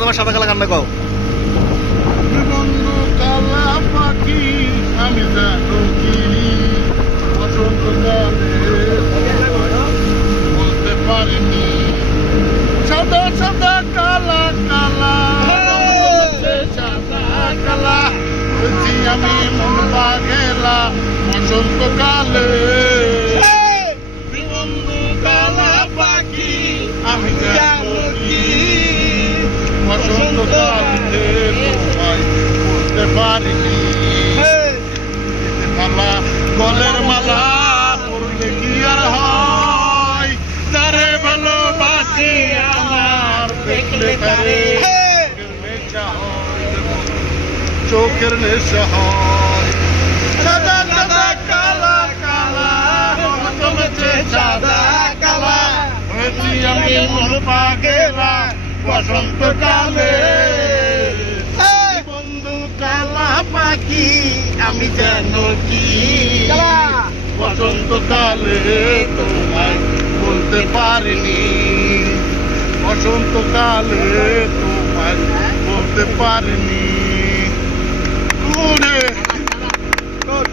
তোমার সাদা কালা গানটা গাও। বন্ধু কালা পাখি আমি জানো কি বসন্ত কালে বলতে পারিনি সাদা সাদা কালা কালা সাদা কালা বলছি আমি মন পাগেলা বসন্ত কালে বন্ধু কালা পাখি আমি জানো কি বসন্ত কালে তোমায় বলতে পারিনি মালা গলের মালা পড়লে কি আর হয় তারে ভালোবাসি আমার দেখলে তারে চোখের নেশা হয় সাদা সাদা কালা কালা জমেছে সাদা কালা হয়েছি আমি মন পাগেলা বসন্ত কালে বন্ধু কালা পাখি আমি জানো কি বসন্ত কালে তোমায় বলতে পারিনি বসন্ত কালে তোমায় বলতে পারিনি